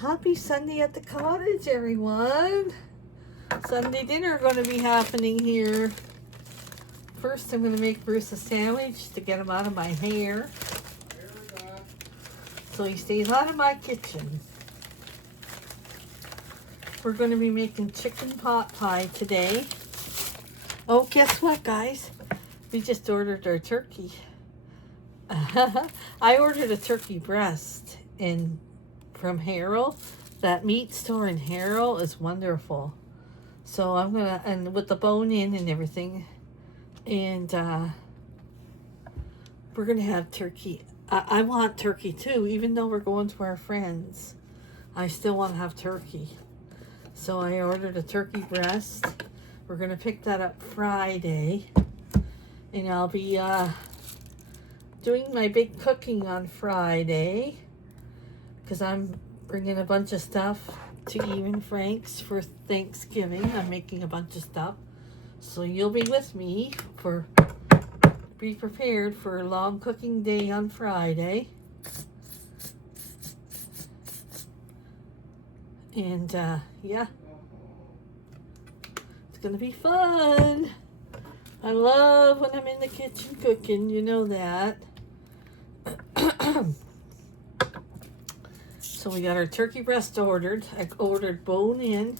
Happy Sunday at the cottage, everyone. Sunday dinner going to be happening here. First, I'm going to make Bruce a sandwich to get him out of my hair. So he stays out of my kitchen. We're going to be making chicken pot pie today. Oh, guess what, guys? We just ordered our turkey. I ordered a turkey breast from Harrow. That meat store in Harrow is wonderful. So I'm gonna, and with the bone in and everything, and we're gonna have turkey. I want turkey too, even though we're going to our friends. I still want to have turkey. So I ordered a turkey breast. We're gonna pick that up Friday, and I'll be doing my big cooking on Friday, because I'm bringing a bunch of stuff to Even Frank's for Thanksgiving. I'm making a bunch of stuff. So you'll be with me be prepared for a long cooking day on Friday. And yeah, it's gonna be fun. I love when I'm in the kitchen cooking, you know that. So we got our turkey breast ordered. I ordered bone in.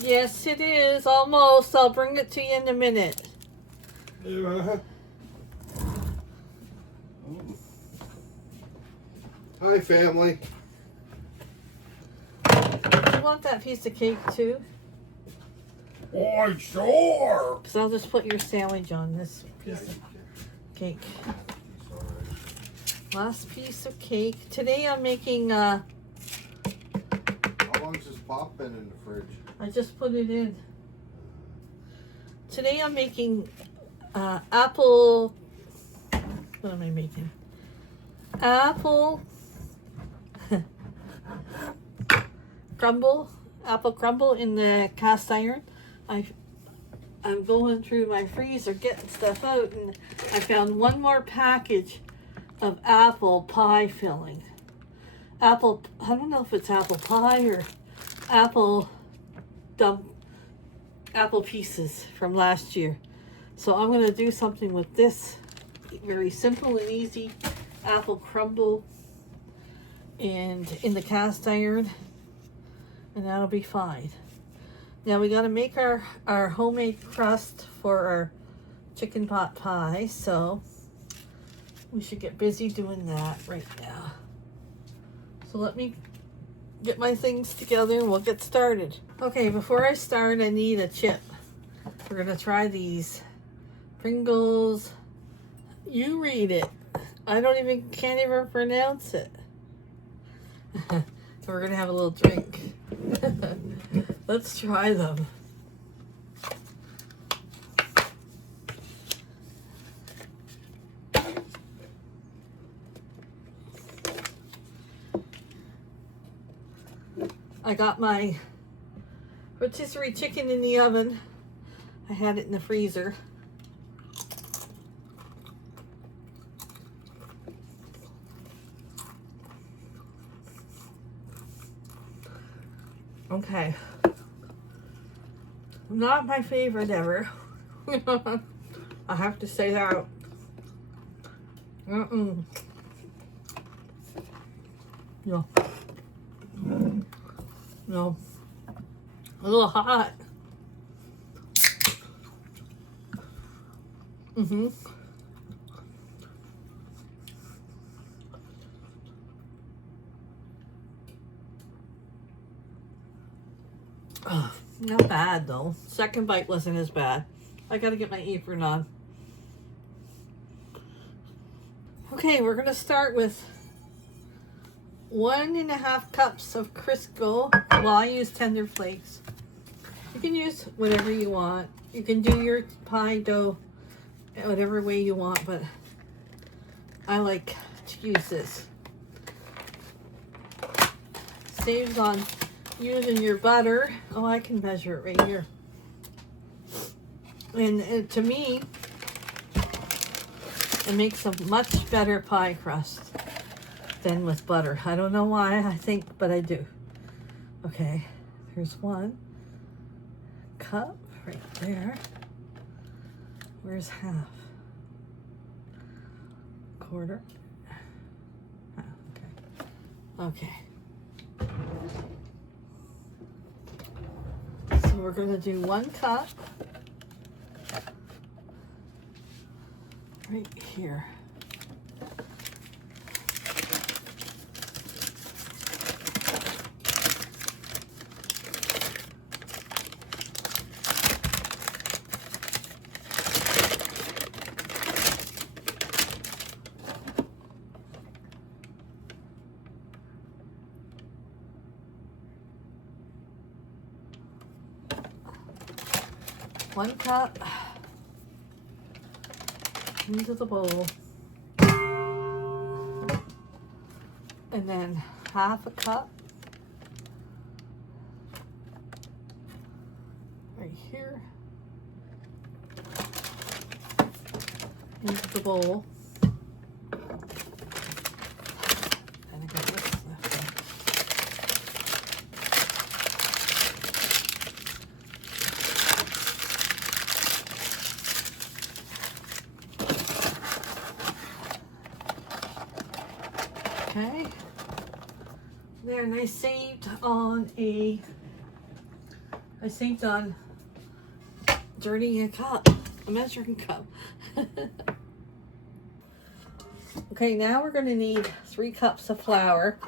Yes, it is. Almost. I'll bring it to you in a minute. Hi, family. You want that piece of cake too? Oh, sure. Because I'll just put your sandwich on this piece of cake. Last piece of cake. Today I'm making How long's this pop been in the fridge? I just put it in. Today I'm making apple. What am I making? Apple crumble. Apple crumble in the cast iron. I'm going through my freezer getting stuff out, and I found one more package of apple pie filling. I don't know if it's apple pie or apple pieces from last year. So I'm going to do something with this. Very simple and easy apple crumble and in the cast iron. And that'll be fine. Now we got to make our homemade crust for our chicken pot pie. So we should get busy doing that right now. So let me get my things together and we'll get started. Okay, before I start, I need a chip. We're gonna try these Pringles. You read it. I can't even pronounce it. So we're gonna have a little drink. Let's try them. I got my rotisserie chicken in the oven. I had it in the freezer. Okay. Not my favorite ever. I have to say that. No. No. A little hot. Not bad though. Second bite wasn't as bad. I gotta get my apron on. Okay, we're gonna start with 1.5 cups of Crisco. Well, I use tender flakes. You can use whatever you want. You can do your pie dough whatever way you want, but I like to use this. Saves on using your butter. Oh, I can measure it right here. And to me, it makes a much better pie crust. than with butter. I don't know why, I think, but I do. Okay, there's 1 cup right there. Where's half? Quarter. Oh, okay. So we're going to do 1 cup right here. One cup into the bowl, and then half a cup right here into the bowl. And I got this left. Okay, there, and I saved on dirtying a cup, a measuring cup. Okay, now we're going to need 3 cups of flour.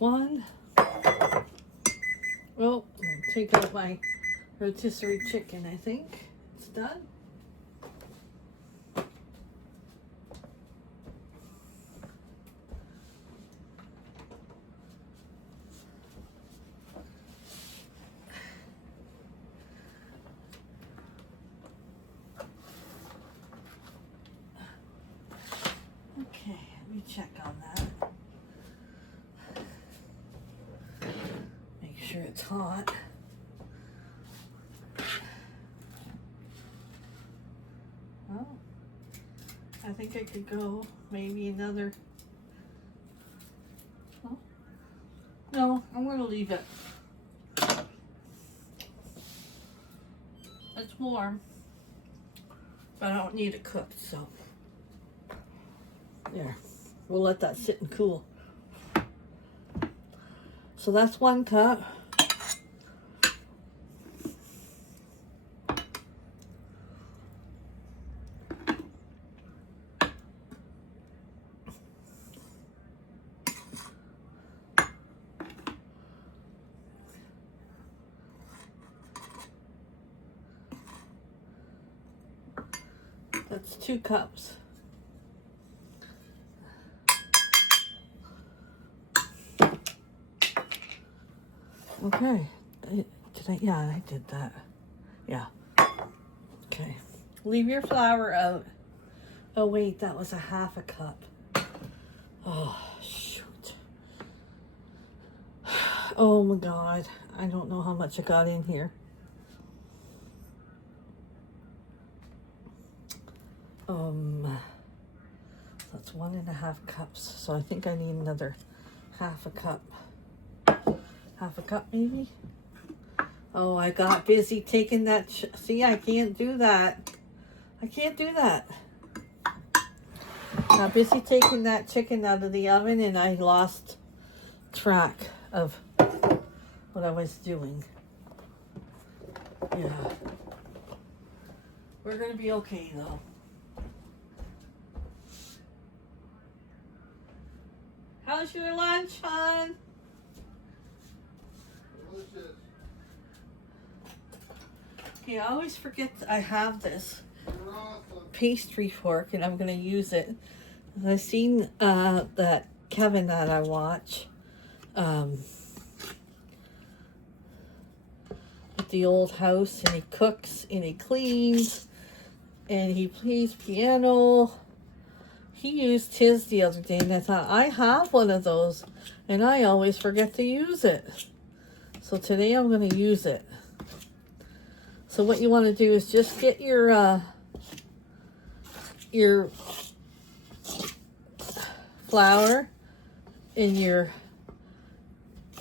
One. Oh, take out my rotisserie chicken, I think. It's done. Okay, let me check on that. Sure it's hot. Well, I think I could go maybe another. Oh, no, I'm going to leave it. It's warm, but I don't need it cooked, so there. We'll let that sit and cool. So that's 1 cup. That's 2 cups. Okay. Yeah, I did that. Yeah. Okay. Leave your flour out. Oh, wait, that was a half a cup. Oh, shoot. Oh, my God. I don't know how much I got in here. That's 1.5 cups. So I think I need another half a cup. Half a cup, maybe? Oh, I got busy taking that. See, I can't do that. I can't do that. Got busy taking that chicken out of the oven, and I lost track of what I was doing. Yeah. We're going to be okay, though. How's your lunch, hon? Delicious. Okay, I always forget I have this You're awesome. pastry fork, and I'm going to use it. I've seen that Kevin that I watch at the old house, and he cooks and he cleans and he plays piano. he used his the other day, and I thought, I have one of those, and I always forget to use it. So today I'm going to use it. So what you want to do is just get your flour in your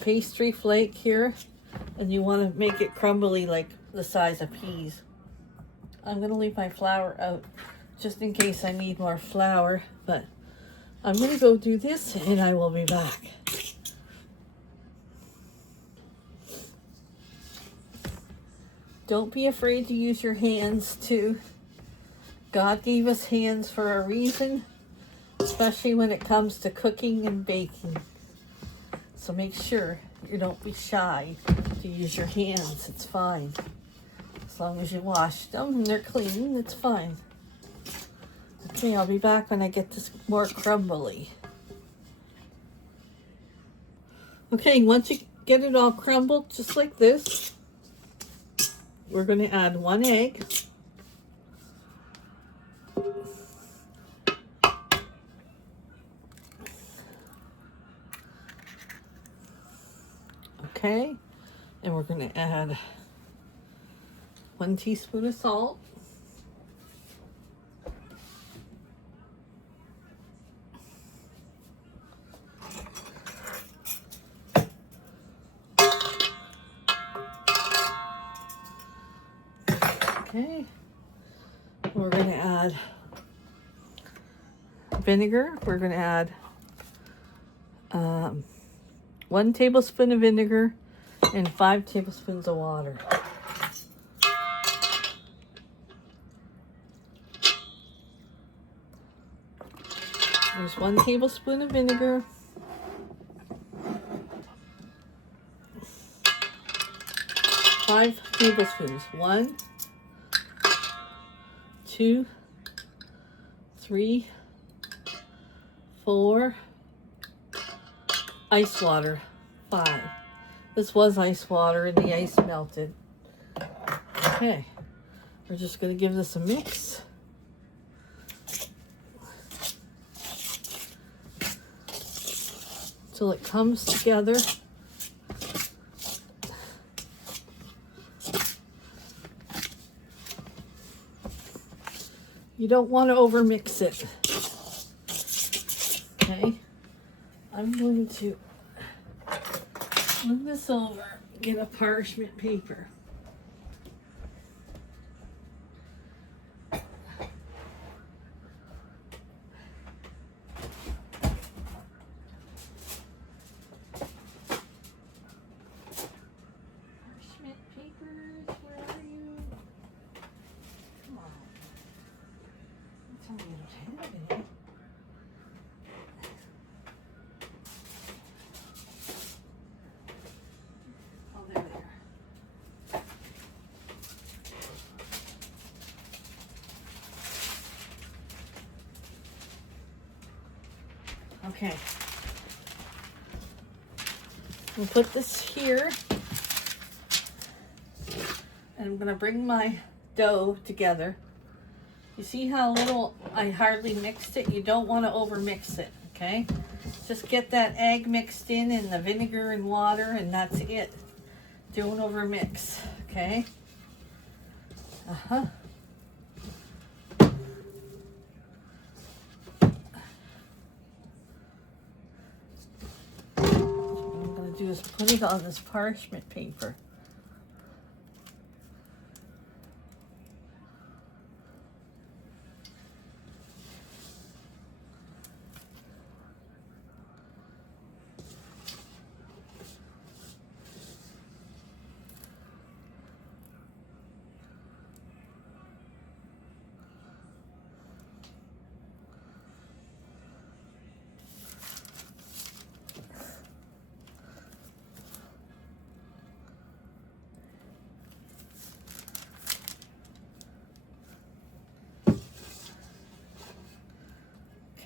pastry flake here, and you want to make it crumbly like the size of peas. I'm going to leave my flour out just in case I need more flour, but I'm going to go do this and I will be back. Don't be afraid to use your hands too. God gave us hands for a reason, especially when it comes to cooking and baking. So make sure you don't be shy to use your hands. It's fine. As long as you wash them and they're clean, it's fine. Okay, I'll be back when I get this more crumbly. Okay, once you get it all crumbled, just like this, we're going to add 1 egg. Okay, and we're going to add 1 teaspoon of salt. Okay, we're going to add vinegar. We're going to add 1 tablespoon of vinegar and 5 tablespoons of water. There's 1 tablespoon of vinegar. 5 tablespoons. 1, 2, 3, 4. Ice water. 5. This was ice water and the ice melted. Okay, we're just going to give this a mix. Till it comes together. You don't want to overmix it. Okay, I'm going to move this over, get a parchment paper. Okay, we'll put this here, and I'm gonna bring my dough together. You see how little I hardly mixed it? You don't want to over mix it, okay? Just get that egg mixed in and the vinegar and water, and that's it. Don't over mix, okay? Do is put it on this parchment paper.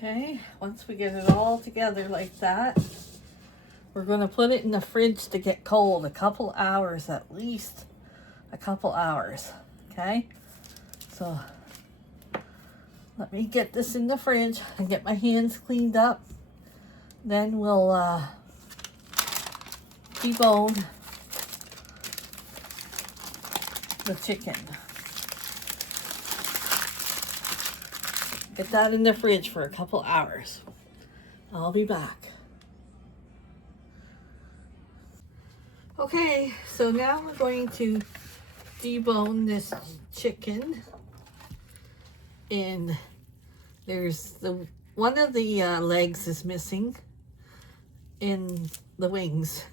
Okay, once we get it all together like that, we're going to put it in the fridge to get cold, a couple hours, at least a couple hours, okay? So Let me get this in the fridge and get my hands cleaned up. Then we'll debone the chicken. Get that in the fridge for a couple hours. I'll be back. Okay, so now we're going to debone this chicken. And there's one of the legs is missing in the wings.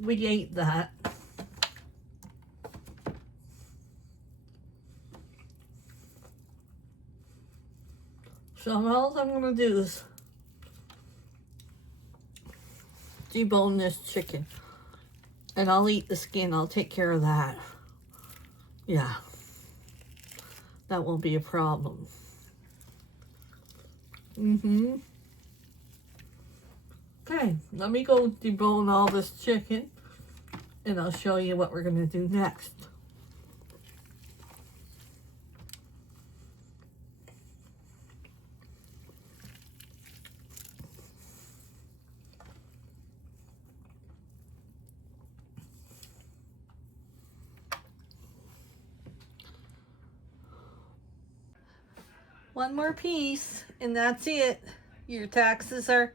We ate that. So all I'm gonna do is debone this chicken. And I'll eat the skin. I'll take care of that. Yeah. That won't be a problem. Okay, let me go debone all this chicken. And I'll show you what we're going to do next. One more piece, and that's it. Your taxes are,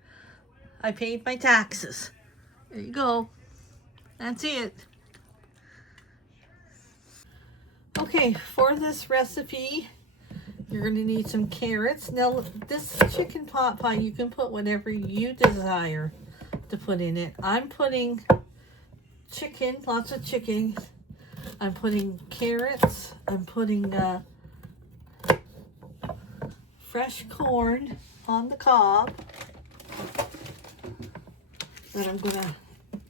I paid my taxes. There you go. That's it. Okay, for this recipe, you're going to need some carrots. Now, this chicken pot pie, you can put whatever you desire to put in it. I'm putting chicken, lots of chicken. I'm putting carrots. I'm putting fresh corn on the cob. Then I'm going to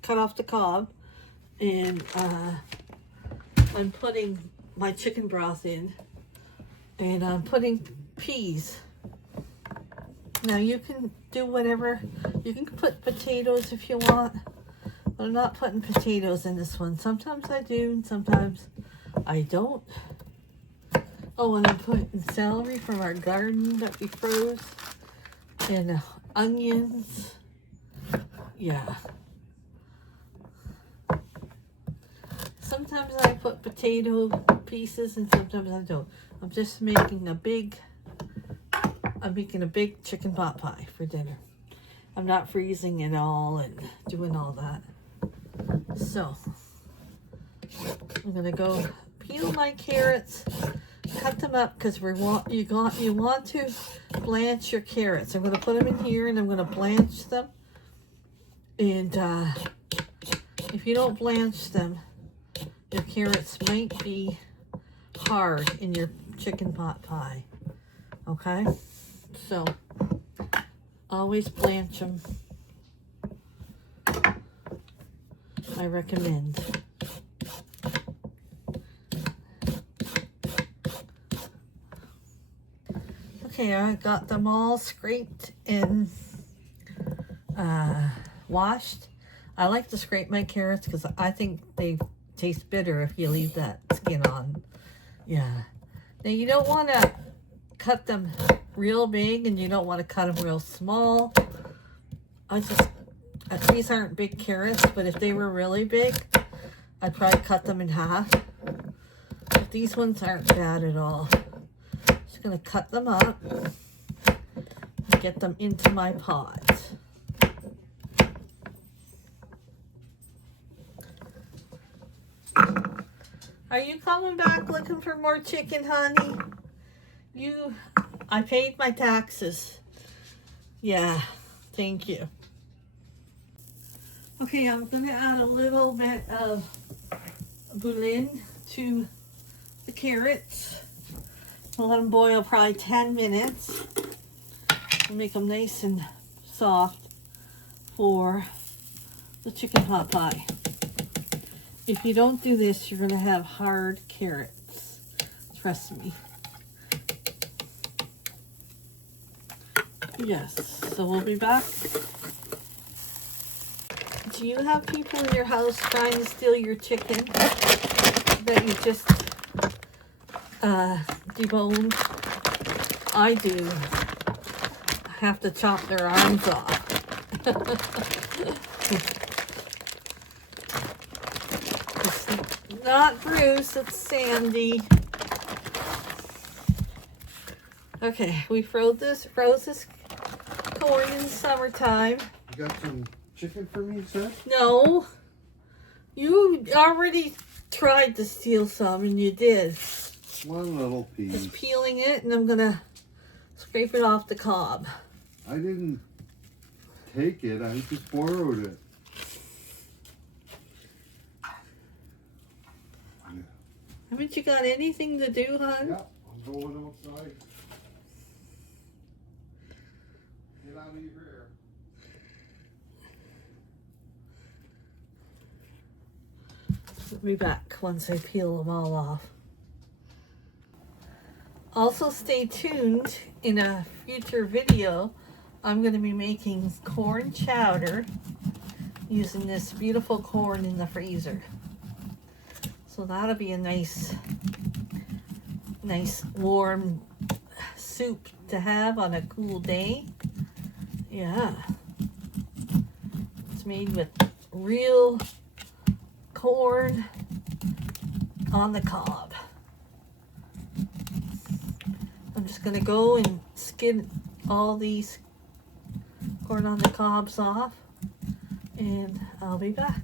cut off the cob. And I'm putting my chicken broth in. And I'm putting peas. Now you can do whatever. You can put potatoes if you want. But I'm not putting potatoes in this one. Sometimes I do and sometimes I don't. Oh, and I'm putting celery from our garden that we froze. And onions. Yeah. Sometimes I put potato pieces and sometimes I don't. I'm just making a big chicken pot pie for dinner. I'm not freezing it all and doing all that. So, I'm gonna go peel my carrots, cut them up because you want to blanch your carrots. I'm gonna put them in here and I'm gonna blanch them. And if you don't blanch them, your carrots might be hard in your chicken pot pie. Okay? So, always blanch them. I recommend. Okay, I got them all scraped and washed. I like to scrape my carrots because I think they taste bitter if you leave that skin on. Yeah. Now you don't want to cut them real big and you don't want to cut them real small. These aren't big carrots, but if they were really big, I'd probably cut them in half. But these ones aren't bad at all. Just gonna cut them up and get them into my pot. Are you coming back looking for more chicken, honey? I paid my taxes. Yeah, thank you. Okay, I'm going to add a little bit of bouillon to the carrots. I'll let them boil probably 10 minutes. I'll make them nice and soft for the chicken pot pie. If you don't do this, you're going to have hard carrots. Trust me. Yes, so we'll be back. Do you have people in your house trying to steal your chicken? that you just debone. I do have to chop their arms off. It's not Bruce, it's Sandy. Okay, we froze this corn in summertime. You got some chicken for me, sir? No, you already tried to steal some and you did. One little piece. Just peeling it, and I'm gonna scrape it off the cob. I didn't take it, I just borrowed it. Haven't you got anything to do, hon? Yeah, I'm going outside. Get out of your hair. I'll be back once I peel them all off. Also stay tuned. In a future video, I'm going to be making corn chowder using this beautiful corn in the freezer. So that'll be a nice warm soup to have on a cool day. Yeah. It's made with real corn on the cob. I'm just gonna go and skin all these corn on the cobs off, and I'll be back.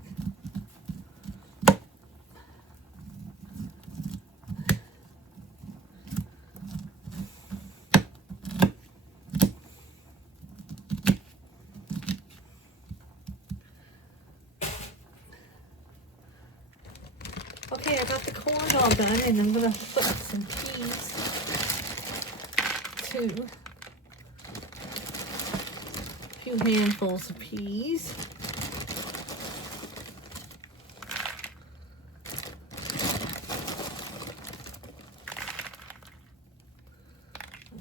Okay, I got the corn all done, and I'm gonna put some peas too. A few handfuls of peas.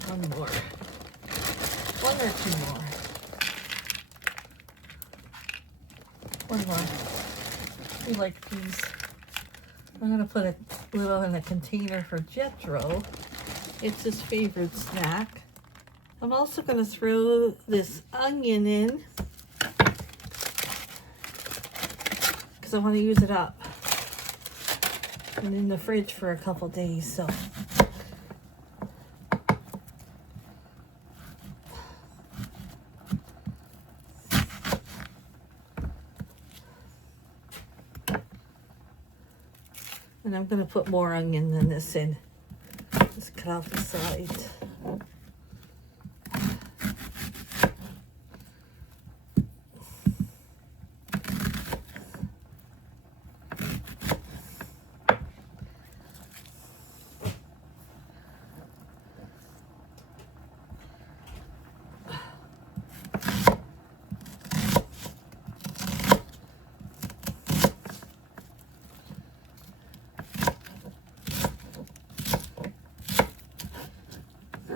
One more. One or two more. One more. We like peas. I'm going to put a little in a container for Jethro. It's his favorite snack. I'm also going to throw this onion in because I want to use it up and in the fridge for a couple days. So and I'm going to put more onion than this in. Just cut off the sides.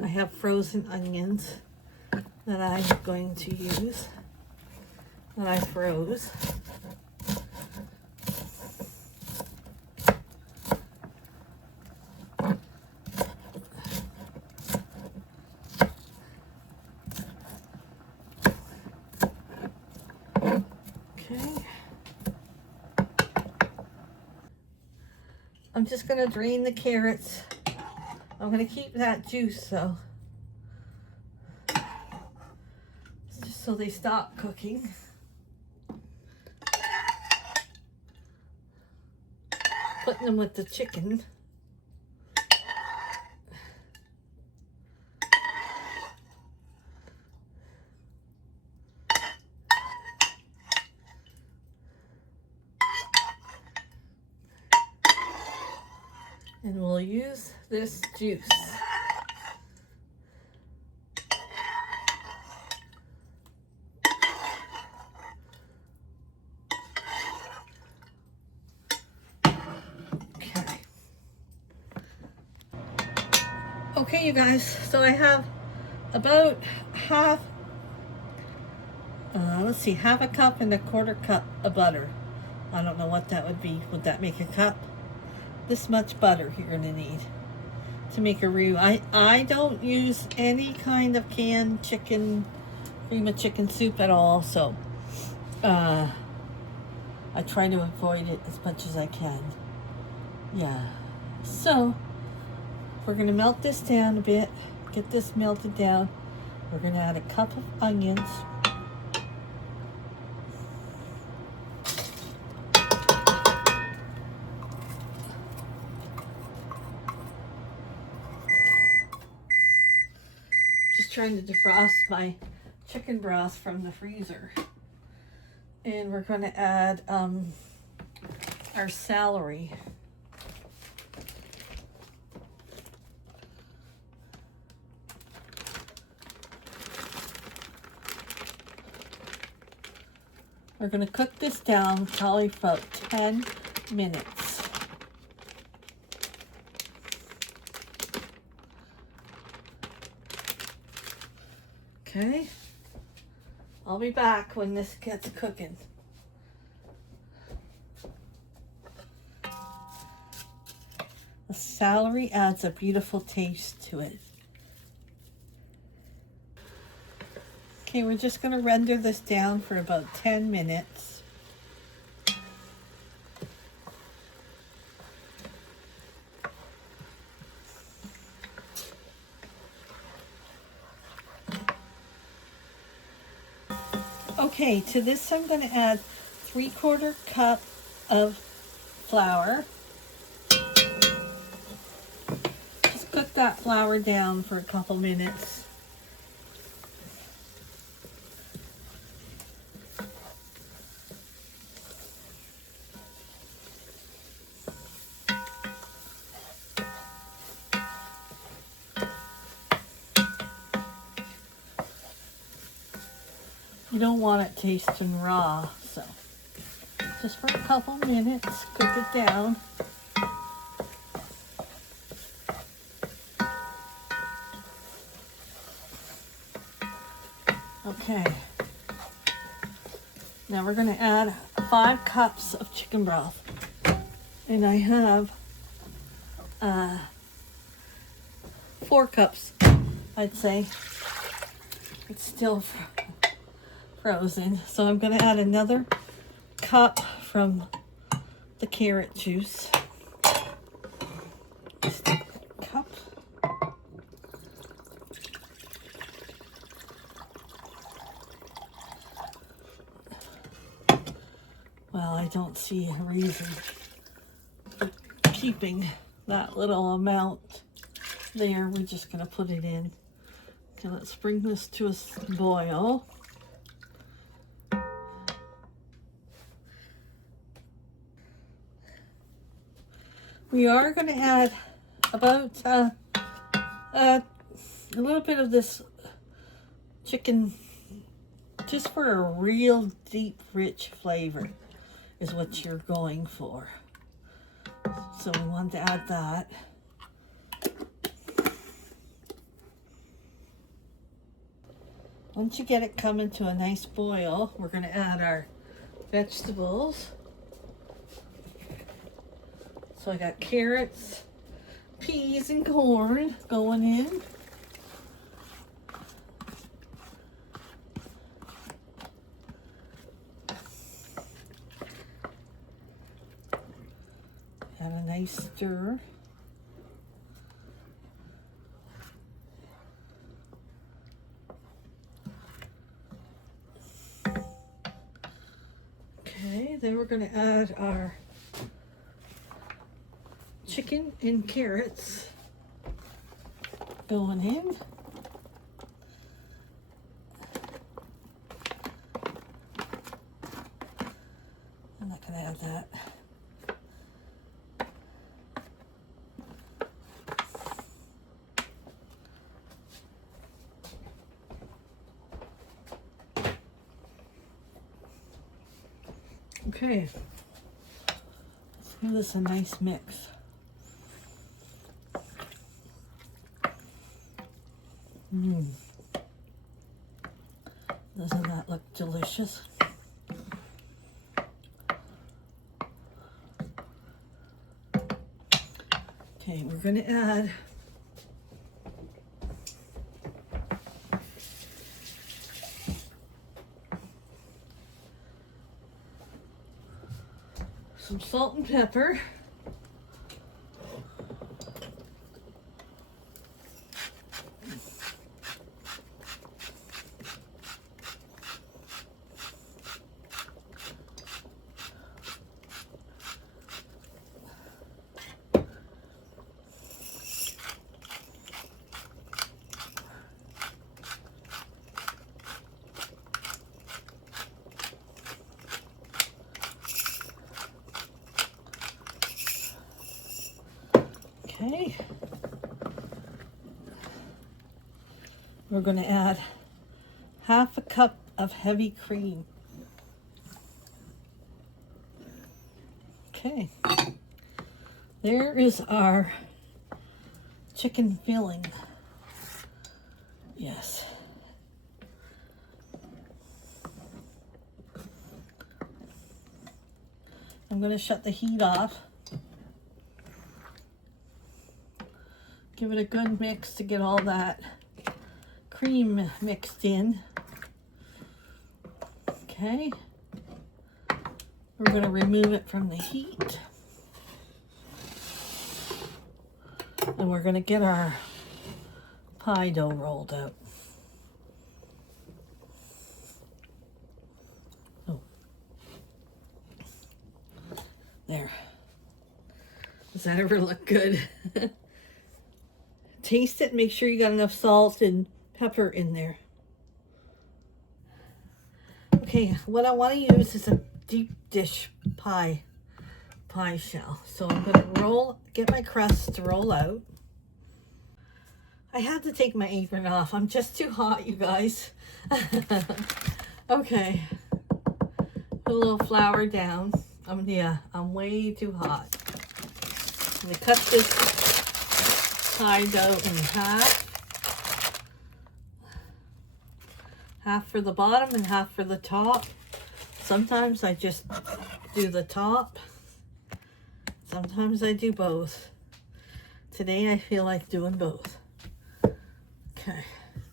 I have frozen onions that I'm going to use, that I froze. Okay. I'm just going to drain the carrots. I'm going to keep that juice though, just so they stop cooking. Putting them with the chicken. And we'll use this juice. Okay. Okay, you guys, so I have about half a cup and a quarter cup of butter. I don't know what that would be. Would that make a cup? this much butter you're gonna need to make a roux. I don't use any kind of canned chicken, cream of chicken soup at all, so I try to avoid it as much as I can. Yeah. So we're gonna melt this down a bit, get this melted down. We're gonna add a cup of onions. Just trying to defrost my chicken broth from the freezer. And we're gonna add our celery. We're going to cook this down probably for about 10 minutes. Okay. I'll be back when this gets cooking. The celery adds a beautiful taste to it. Okay, we're just going to render this down for about 10 minutes. Okay, to this I'm going to add 3/4 cup of flour. Just cook that flour down for a couple minutes. You don't want it tasting raw, so just for a couple minutes, cook it down. Okay. Now we're going to add 5 cups of chicken broth. And I have 4 cups, I'd say. It's still frozen. So I'm going to add another cup from the carrot juice. Just a cup. Well, I don't see a reason for keeping that little amount there. We're just going to put it in. Okay, let's bring this to a boil. We are going to add about a little bit of this chicken, just for a real deep, rich flavor is what you're going for. So we want to add that. Once you get it coming to a nice boil, we're going to add our vegetables. So I got carrots, peas, and corn going in. Add a nice stir. Okay, then we're going to add our chicken and carrots going in. I'm not going to add that. Okay, let's give this a nice mix. Doesn't that look delicious? Okay, we're going to add some salt and pepper. Okay, we're going to add half a cup of heavy cream. Okay, there is our chicken filling. Yes. I'm going to shut the heat off. Give it a good mix to get all that cream mixed in. Okay. We're going to remove it from the heat. And we're going to get our pie dough rolled out. Oh. There. Does that ever look good? Taste it, make sure you got enough salt and pepper in there. Okay, what I want to use is a deep dish pie shell. So I'm going to get my crust to roll out. I had to take my apron off. I'm just too hot, you guys. Okay. Put a little flour down. I'm way too hot. I'm going to cut this pie dough in half. Half for the bottom and half for the top. Sometimes I just do the top. Sometimes I do both. Today I feel like doing both. Okay.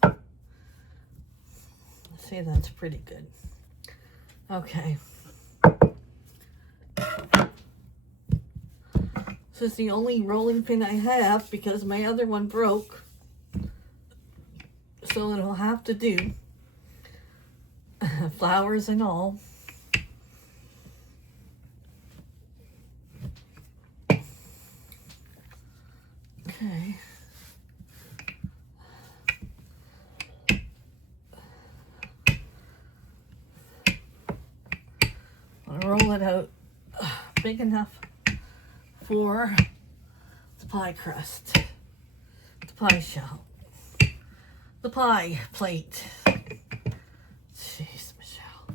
Let's say that's pretty good. Okay. This is the only rolling pin I have because my other one broke. So it'll have to do. Flowers and all. Okay. I'll roll it out big enough for the pie crust, the pie shell, the pie plate. Jeez, Michelle.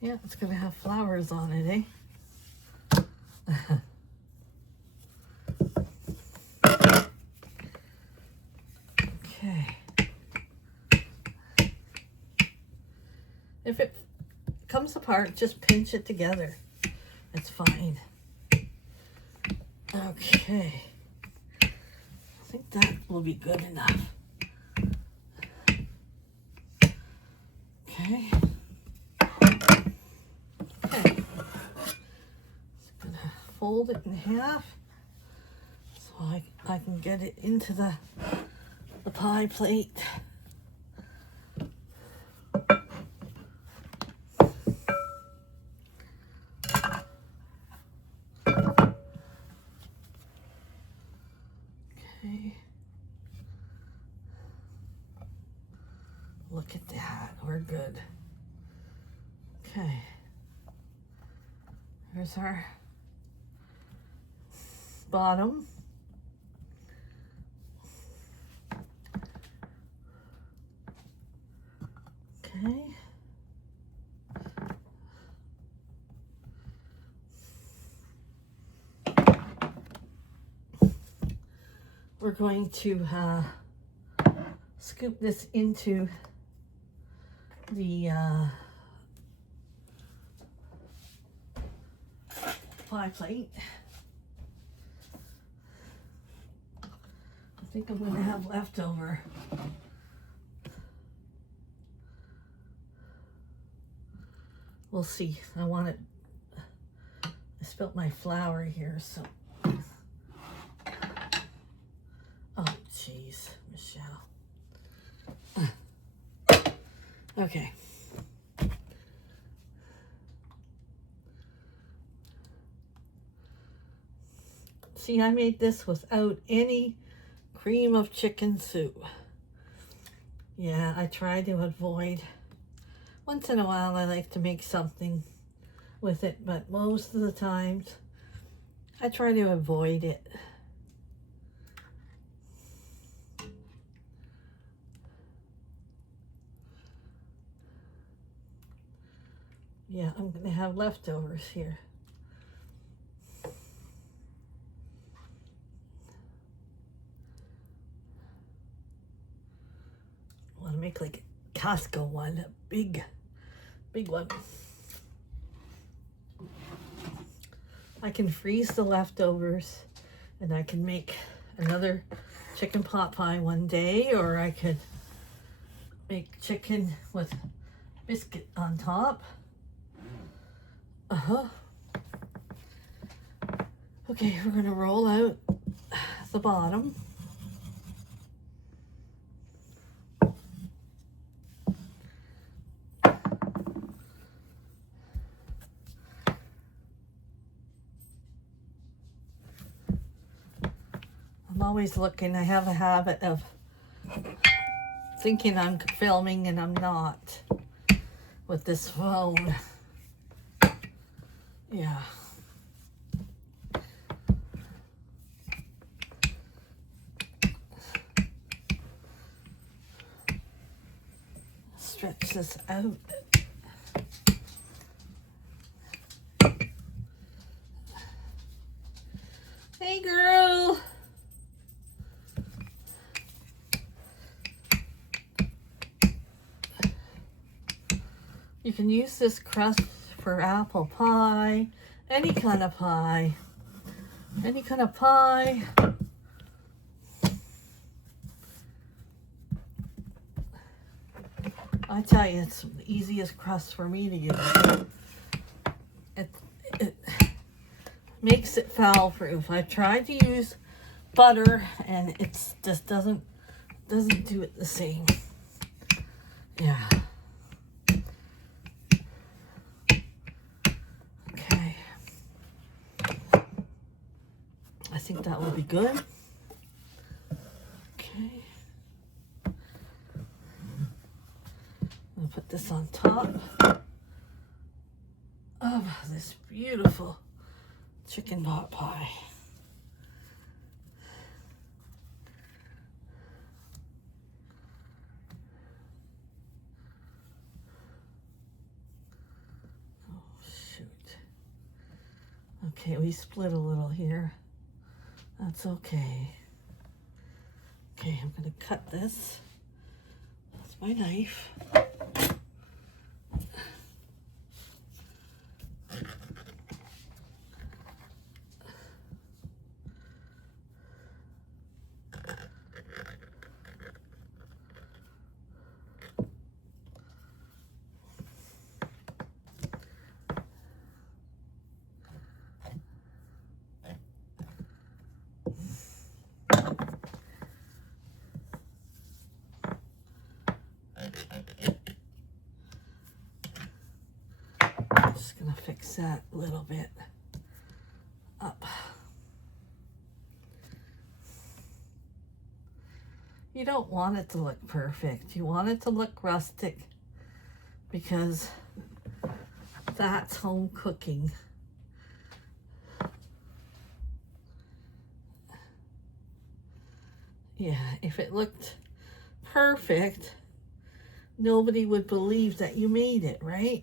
Yeah, it's gonna have flowers on it, eh? Okay. If it comes apart, just pinch it together. It's fine. Okay. I think that will be good enough. Okay. Okay. Just gonna fold it in half so I can get it into the pie plate. Look at that, we're good. Okay, here's our bottom. Okay. We're going to scoop this into pie plate. I think I'm going to have leftover. We'll see. I want it. I spilt my flour here, so. Oh, jeez, Michelle. Okay. See, I made this without any cream of chicken soup. Yeah, I try to avoid. Once in a while, I like to make something with it, but most of the times, I try to avoid it. Yeah, I'm going to have leftovers here. I want to make like a Costco one, a big one. I can freeze the leftovers and I can make another chicken pot pie one day, or I could make chicken with biscuit on top. Okay, we're gonna roll out the bottom. I'm always looking. I have a habit of thinking I'm filming and I'm not with this phone. Yeah. Stretch this out. Hey, girl. You can use this crust for apple pie, any kind of pie. Any kind of pie. I tell you, it's the easiest crust for me to use. It makes it foul proof. I've tried to use butter and it just doesn't do it the same. Yeah. Okay. I think that will be good. Okay. I'll put this on top of this beautiful chicken pot pie. Oh, shoot. Okay, we split a little here. That's okay. Okay, I'm going to cut this. That's my knife. Just gonna fix that a little bit up. You don't want it to look perfect. You want it to look rustic because that's home cooking. Yeah, if it looked perfect, nobody would believe that you made it, right?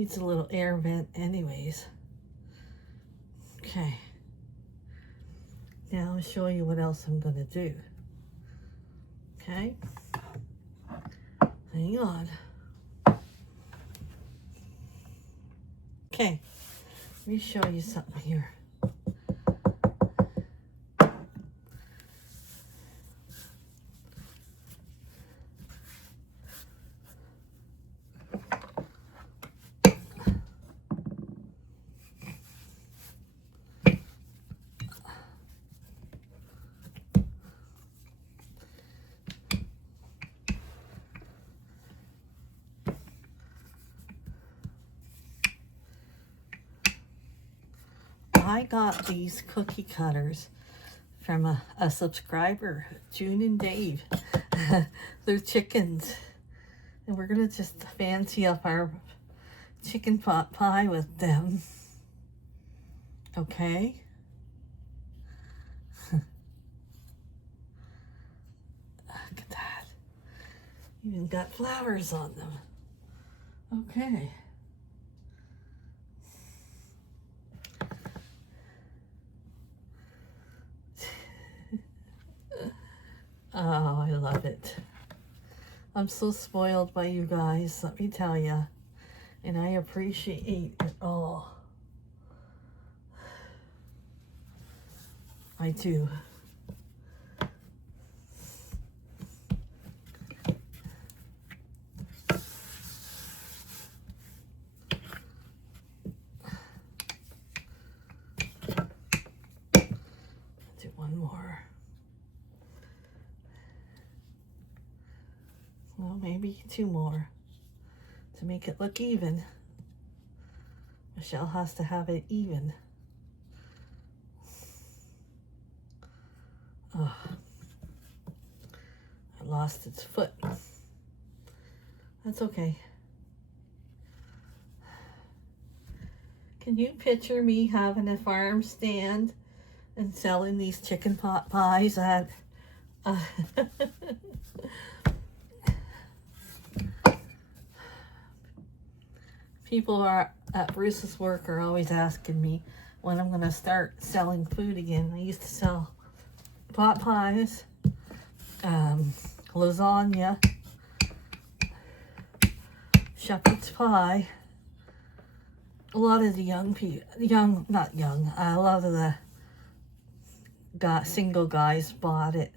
Needs a little air vent anyways. Okay. Now I'll show you what else I'm going to do. Okay. Hang on. Okay. Let me show you something here. I got these cookie cutters from a subscriber, June and Dave. They're chickens. And we're going to just fancy up our chicken pot pie with them. Okay? Look at that. Even got flowers on them. Okay. Oh, I love it. I'm so spoiled by you guys, let me tell you. And I appreciate it all. I do. Do one more. Well, maybe two more to make it look even. Michelle has to have it even. Oh, I lost its foot. That's okay. Can you picture me having a farm stand and selling these chicken pot pies at people are at Bruce's work are always asking me when I'm going to start selling food again. I used to sell pot pies, lasagna, shepherd's pie. A lot of the young people, not young, a lot of the single guys bought it.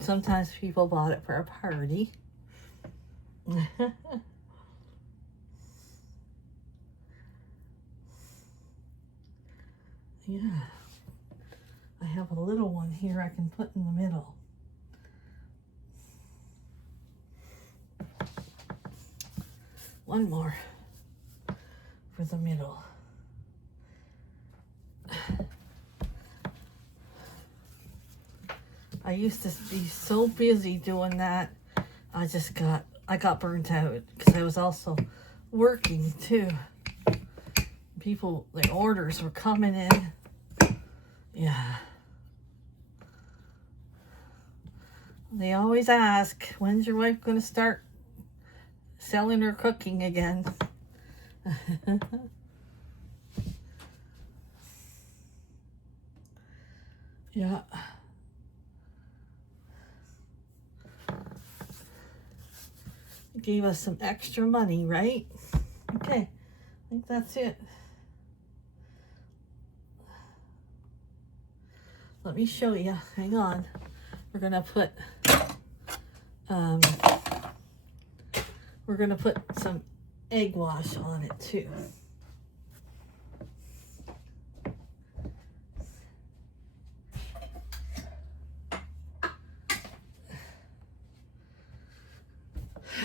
Sometimes people bought it for a party. Yeah, I have a little one here I can put in the middle. One more for the middle. I used to be so busy doing that. I got burnt out because I was also working too. People, the orders were coming in. Yeah. They always ask, when's your wife going to start selling or cooking again? Yeah. Gave us some extra money, right? Okay. I think that's it. Let me show you. Hang on. We're gonna put some egg wash on it too.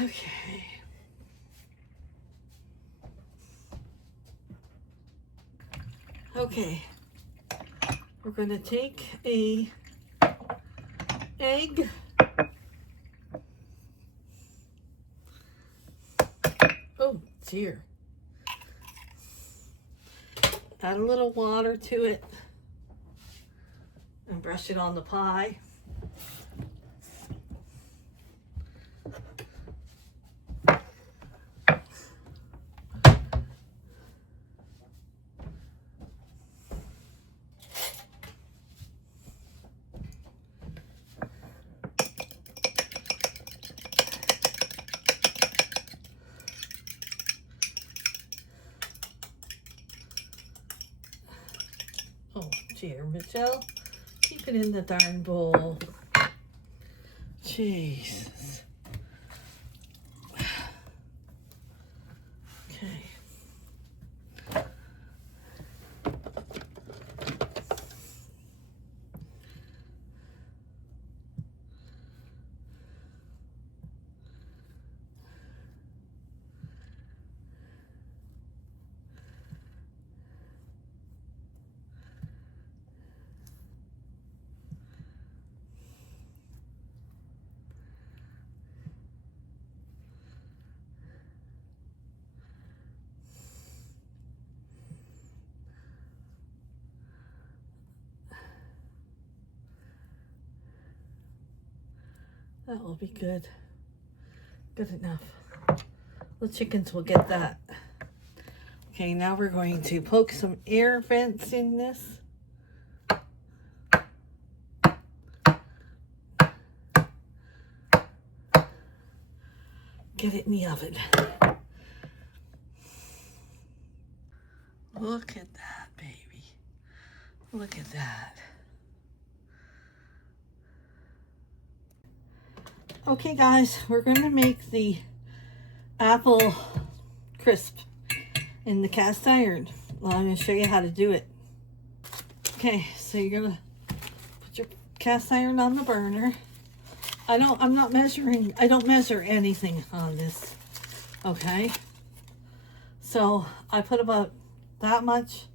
Okay. Okay. We're going to take a egg, oh dear, add a little water to it and brush it on the pie. Oh dear, Michelle. Keep it in the darn bowl. Jesus. Okay. That will be good. Good enough. The chickens will get that. Okay, now we're going to poke some air vents in this. Get it in the oven. Look at that, baby. Look at that. Okay, guys, we're going to make the apple crisp in the cast iron. Well, I'm going to show you how to do it. Okay, so you're going to put your cast iron on the burner. I don't measure anything on this. Okay. So I put about that much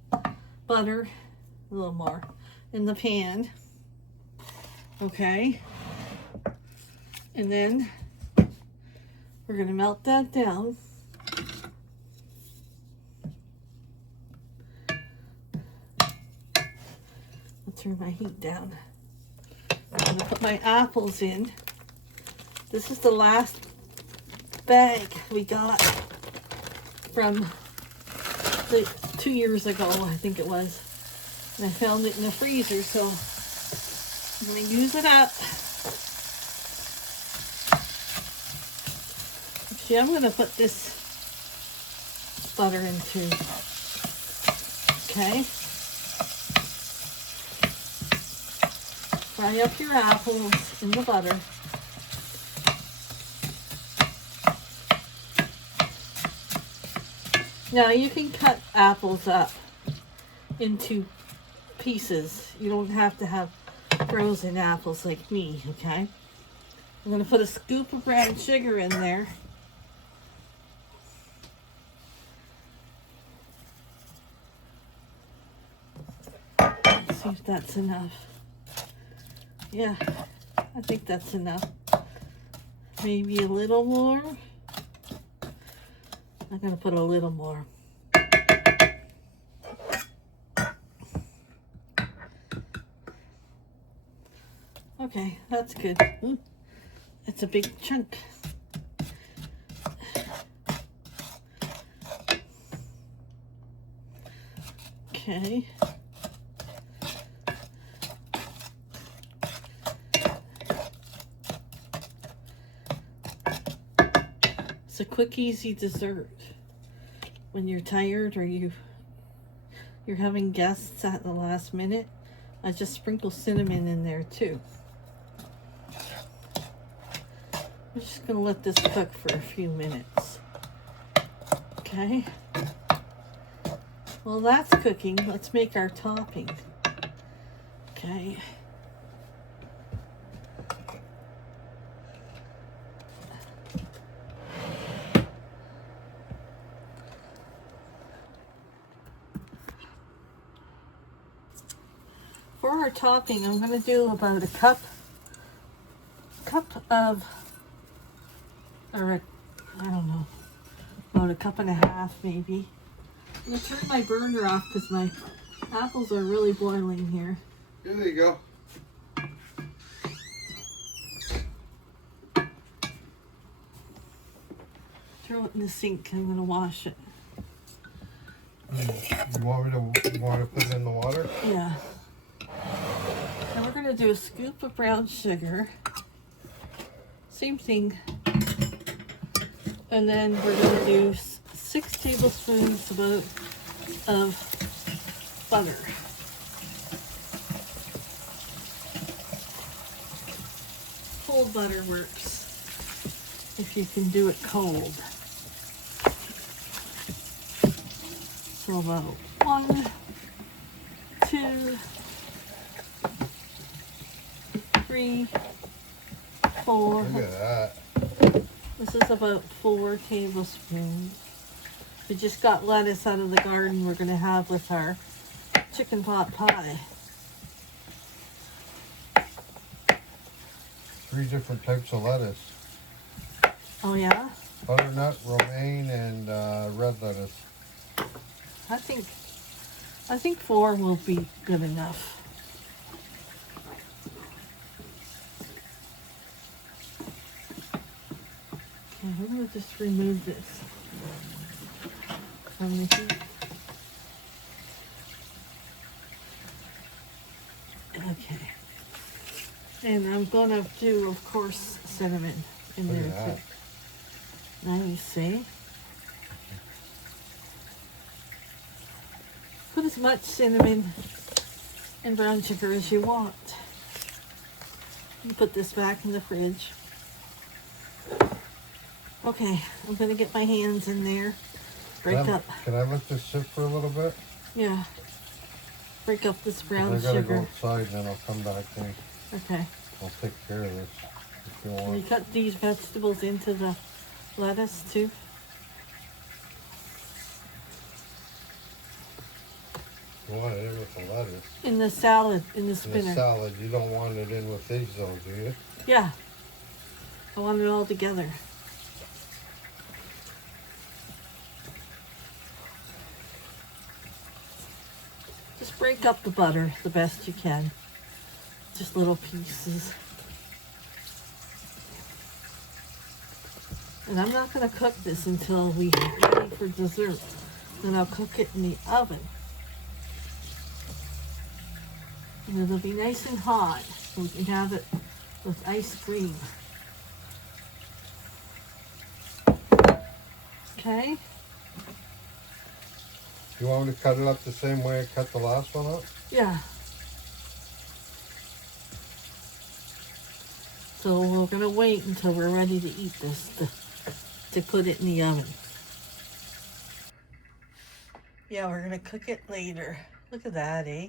butter, a little more, in the pan. Okay. And then we're going to melt that down. I'll turn my heat down. I'm going to put my apples in. This is the last bag we got from 2 years ago, I think it was. And I found it in the freezer, so I'm going to use it up. See, I'm going to put this butter into, okay? Fry up your apples in the butter. Now you can cut apples up into pieces. You don't have to have frozen apples like me, okay? I'm going to put a scoop of brown sugar in there. Let's see if that's enough. Yeah, I think that's enough. Maybe a little more. I'm going to put a little more. Okay, that's good. Ooh, it's a big chunk. Okay. It's a quick, easy dessert. When you're tired or you're having guests at the last minute, I just sprinkle cinnamon in there too. I'm just gonna let this cook for a few minutes. Okay. Well, that's cooking. Let's make our topping. Okay. For our topping, I'm going to do about a cup of, or I don't know, about a cup and a half maybe. I'm going to turn my burner off because my apples are really boiling here. Here you go. Throw it in the sink. I'm going to wash it. You want me to put it in the water? Yeah. Now we're going to do a scoop of brown sugar. Same thing. And then we're going to do 6 tablespoons of butter. cold butter works, if you can do it cold. So about 1, 2, 3, 4. Look at that. This is about 4 tablespoons. We just got lettuce out of the garden we're going to have with our chicken pot pie. 3 different types of lettuce. Oh yeah? Butternut, romaine, and red lettuce. I think 4 will be good enough. Okay, we're going to just remove this from the heat. Okay. And I'm going to do, of course, cinnamon in Look there at that. too. Now you see. Put as much cinnamon and brown sugar as you want. You put this back in the fridge. Okay, I'm going to get my hands in there. Break up. Can I let this sit for a little bit? Yeah. Break up this brown I gotta sugar. go outside and then I'll come back and Okay. I'll take care of this if you Can you want. cut these vegetables into the lettuce too? You want it in with the lettuce. In the salad, in the In spinner. the salad, you don't want it in with these though, do you? Yeah. I want it all together. Just break up the butter the best you can. Just little pieces. And I'm not going to cook this until we are ready for dessert. Then I'll cook it in the oven. And it'll be nice and hot so we can have it with ice cream. Okay? You want me to cut it up the same way I cut the last one up? Yeah. So we're going to wait until we're ready to eat this to put it in the oven. Yeah, we're going to cook it later. Look at that, eh?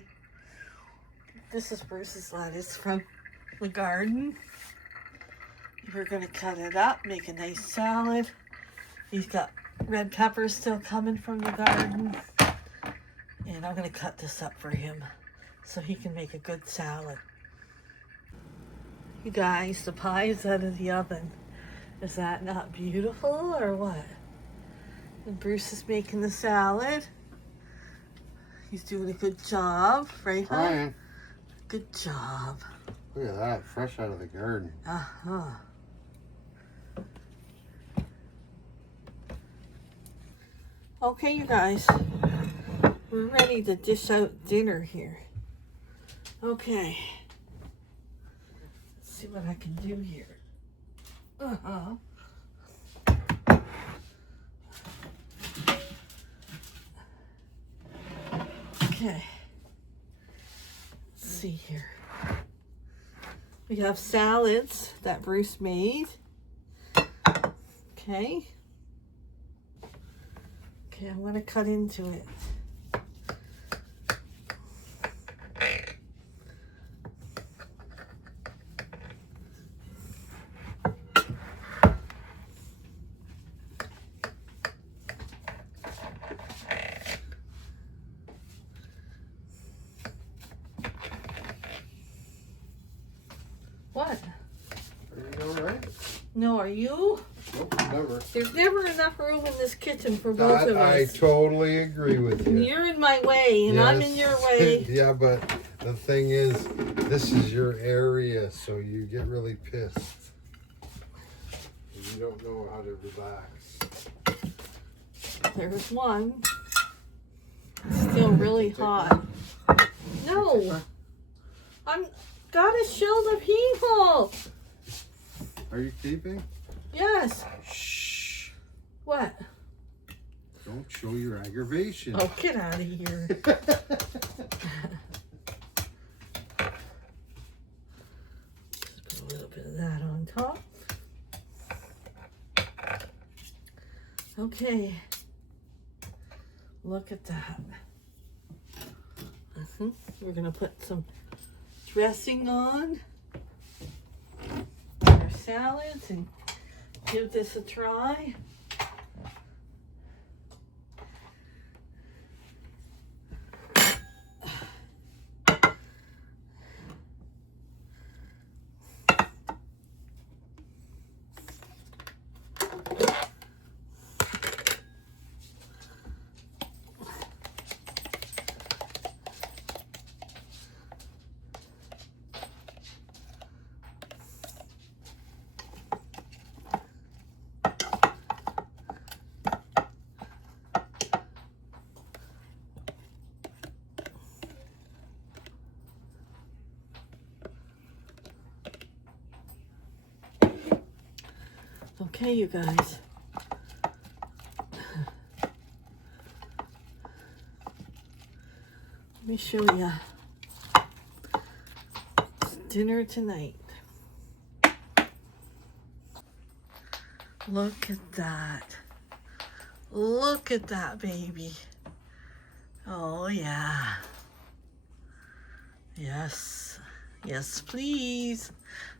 This is Bruce's lettuce from the garden. We're going to cut it up, make a nice salad. He's got red peppers still coming from the garden. And I'm going to cut this up for him so he can make a good salad. You guys, the pie is out of the oven. Is that not beautiful or what? And Bruce is making the salad. He's doing a good job, right, huh? Ryan, Good job. look at that, fresh out of the garden. Uh-huh. Okay, you guys. We're ready to dish out dinner here. Okay. Let's see what I can do here. Uh-huh. Okay. Let's see here. We have salads that Bruce made. Okay. Okay, I'm going to cut into it. What? Are you alright? No, are you? Nope, never. There's never enough room in this kitchen for both of I us. totally agree with you. You're in my way, and I'm in your way. Yeah, but the thing is, this is your area, so you get really pissed. You don't know how to relax. There's one. It's still really hot. No! I'm gotta show the people! Are you keeping? Yes. Shh. What? Don't show your aggravation. Oh, get out of here. Just put a little bit of that on Okay. Look at that. We're gonna put some dressing on our salads and give this a try. Okay, you guys. Let me show you. It's dinner tonight. Look at that. Look at that, baby. Oh, yeah. Yes. Yes, please.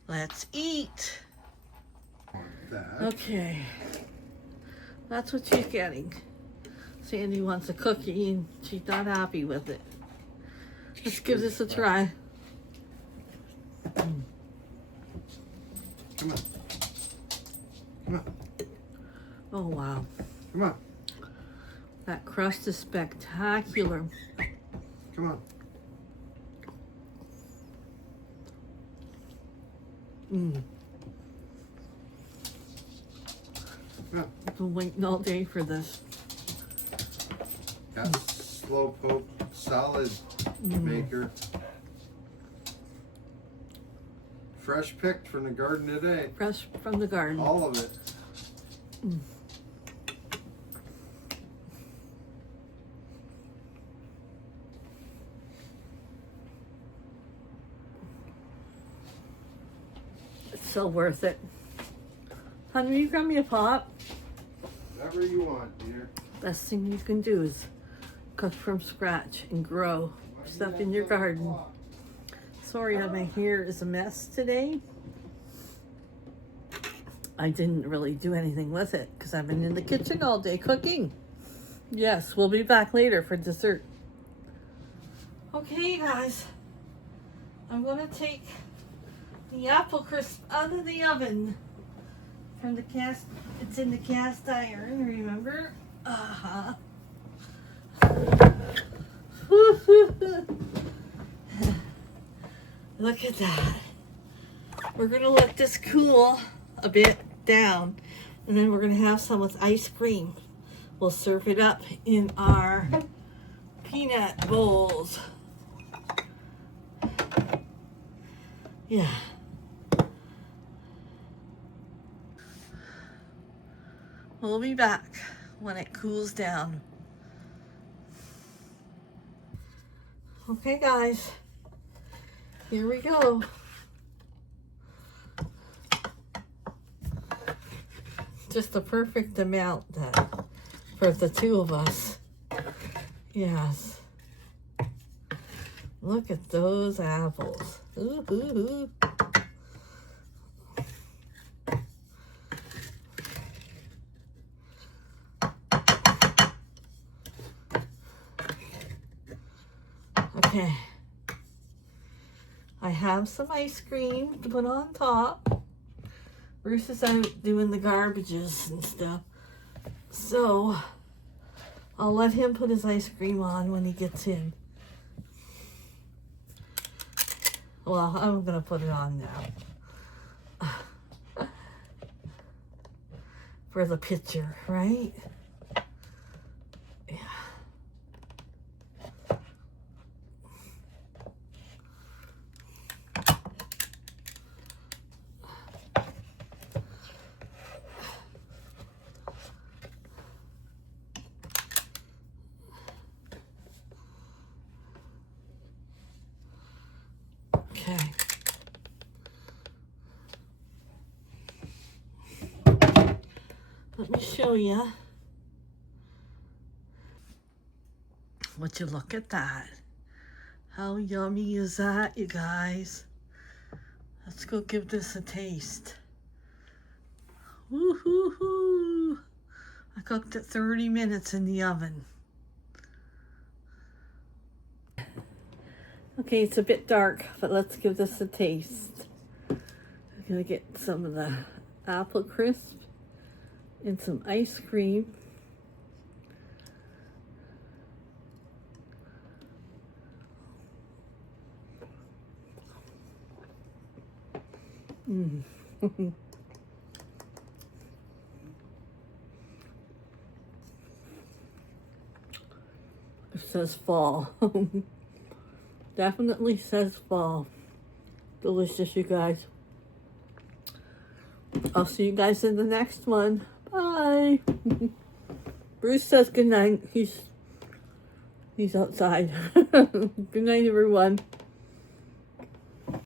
Let's eat. Okay. That's what she's getting. Sandy wants a cookie and she's not happy with it. Let's give this a try. Come on. Come on. Oh, wow. Come on. That crust is spectacular. Come on. Mm. Come on. I've been waiting all day for this. Got slow poke salad maker. Fresh picked from the garden today. Fresh from the garden. All of it. Mm. It's so worth it. Honey, will you grab me a pot? Whatever you want, dear. Best thing you can do is cook from scratch and grow stuff in your garden. Sorry that my hair is a mess today. I didn't really do anything with it because I've been in the kitchen all day cooking. Yes, we'll be back later for dessert. Okay, guys. I'm going to take the apple crisp out of the oven from the cast. It's in the cast iron, remember? Uh-huh. Look at that. We're going to let this cool a bit down, and then we're going to have some with ice cream. We'll serve it up in our peanut bowls. Yeah. We'll be back when it cools down. Okay, guys. Here we go. Just the perfect amount that for the two of us. Yes. Look at those apples. Ooh, ooh, ooh. Okay. I have some ice cream to put on top. Bruce is out doing the garbages and stuff. So, I'll let him put his ice cream on when he gets in. Well, I'm going to put it on now. For the picture, right? Yeah. Okay. Let me show you. Would you look at that? How yummy is that, you guys? Let's go give this a taste. Woo-hoo-hoo! I cooked it 30 minutes in the oven. Okay, it's a bit dark, but let's give this a taste. I'm gonna get some of the apple crisp and some ice cream. It says fall. Definitely says fall. Delicious, you guys. I'll see you guys in the next one. Bye. Bruce says good night. He's outside. Good night, everyone.